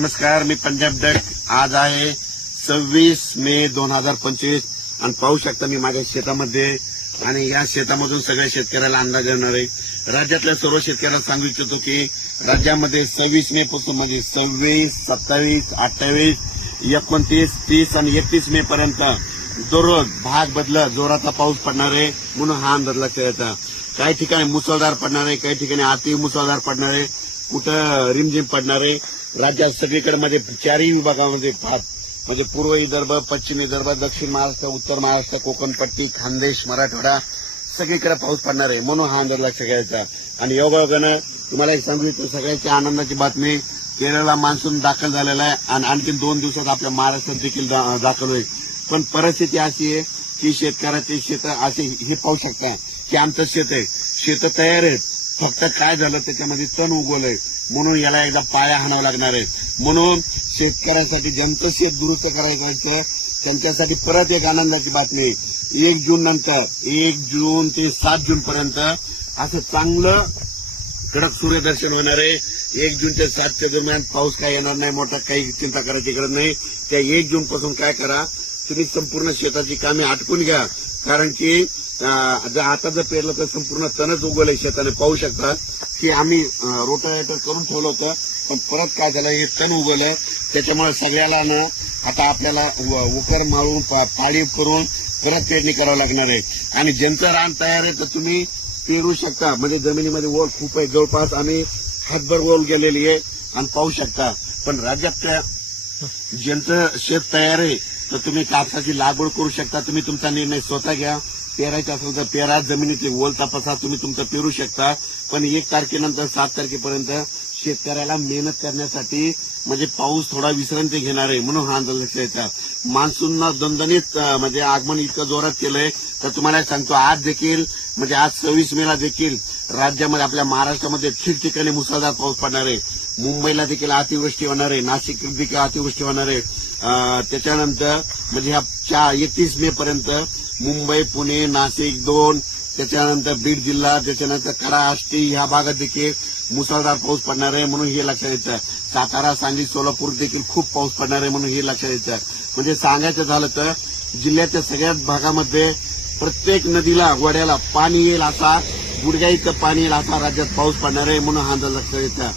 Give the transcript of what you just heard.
नमस्कार मी पंजाब डक आज आहे सव्वीस मे दोन हजार पंचवीस. आणि पाहू शकता मी माझ्या शेतामध्ये आणि या शेतामधून सगळ्या शेतकऱ्याला अंदाज येणार आहे. राज्यातल्या सर्व शेतकऱ्याला सांगू इच्छितो की राज्यामध्ये सव्वीस मे पासून म्हणजे सव्वीस सत्तावीस अठ्ठावीस एकोणतीस तीस आणि एकतीस मे पर्यंत दररोज भाग बदला जोराचा पाऊस पडणार आहे म्हणून हा अंदाज लक्षात येतात काही ठिकाणी मुसळधार पडणार आहे काही ठिकाणी अति मुसळधार पडणार आहे. कुठं रिमझिम पडणार आहे? राज्यात सगळीकडे म्हणजे चारही विभागामध्ये भात म्हणजे पूर्व विदर्भ पश्चिम विदर्भ दक्षिण महाराष्ट्र उत्तर महाराष्ट्र कोकणपट्टी खानदेश मराठवाडा सगळीकडे पाऊस पडणार आहे. म्हणून हा अंदाज लक्ष घ्यायचा. आणि योगायोगानं तुम्हाला एक सांगू इच्छितो सगळ्याची आनंदाची बातमी. केरळला मान्सून दाखल झालेला आहे आणि आणखी दोन दिवसात आपल्या महाराष्ट्रात देखील दा- दाखल होईल. पण परिस्थिती अशी आहे की शेतकऱ्याचे शेत असे हे पाहू शकता की आमचं शेत आहे. शेतं तयार आहेत. फक्त काय झालं त्याच्यामध्ये तण उगवलंय. म्हणून याला एकदा पाया हाणावं लागणार आहे. म्हणून शेतकऱ्यांसाठी ज्यांचं शेत दुरुस्त करायचं. त्यांच्यासाठी परत एक आनंदाची बातमी. एक जून नंतर एक जून ते सात जून पर्यंत असं चांगलं कडक सूर्यदर्शन होणार आहे. एक जून ते सातच्या दरम्यान पाऊस काय येणार नाही मोठा काही चिंता करायची गरज नाही. त्या एक जून पासून काय करा तुम्ही संपूर्ण शेताची कामे आटपून घ्या. कारण की जर आता जर पेरलं तर संपूर्ण तणच उगवलं शेताने. पाहू शकता की आम्ही रोटावेटर करून ठेवलं होतं पण परत काय झालं हे तण उगवलं. त्याच्यामुळे सगळ्याला ना आता आपल्याला व- उकर मारून पा- करून परत पेरणी करावं लागणार आहे. आणि ज्यांचं रान तयार आहे तर तुम्ही पेरू शकता. म्हणजे जमिनीमध्ये ओल खूप आहे. जवळपास आम्ही हातभर ओल गेलेली आहे. आणि पाहू शकता. पण राज्यात ज्यांचं शेत तयार आहे तर तुम्ही कापसाची लागवड करू शकता. तुम्ही तुमचा निर्णय स्वतः घ्या. पेरायचा असेल तर पेरा. जमिनीतली ओल तपासा. तुम्ही तुमचं पेरू शकता. पण एक तारखेनंतर सात तारखेपर्यंत शेतकऱ्याला मेहनत करण्यासाठी म्हणजे पाऊस थोडा विश्रांती घेणार आहे म्हणून हा अंदाज लक्षात येतं मान्सूननं दणदणीत म्हणजे आगमन इतकं जोरात केलंय. तर तुम्हाला सांगतो आज देखील म्हणजे आज सव्वीस मेला देखील राज्यामध्ये आपल्या महाराष्ट्रामध्ये ठिकठिकाणी मुसळधार पाऊस पडणार आहे. मुंबईला देखील अतिवृष्टी होणार आहे. नाशिक देखील अतिवृष्टी होणार आहे. त्याच्यानंतर म्हणजे ह्या चार एकतीस मे पर्यंत मुंबई पुणे नाशिक दोन त्याच्यानंतर बीड जिल्हा त्याच्यानंतर करा आष्टी ह्या भागात देखील मुसळधार पाऊस पडणार आहे म्हणून हे लक्षात येतं. सातारा सांगली सोलापूर देखील खूप पाऊस पडणार आहे म्हणून हे लक्षात येतं. म्हणजे सांगायचं झालं तर जिल्ह्याच्या सगळ्याच भागामध्ये प्रत्येक नदीला वड्याला पाणी येईल असा गुडघ्या इथं पाणी येईल असा राज्यात पाऊस पडणार आहे म्हणून हा अंदाज लक्षात येतं.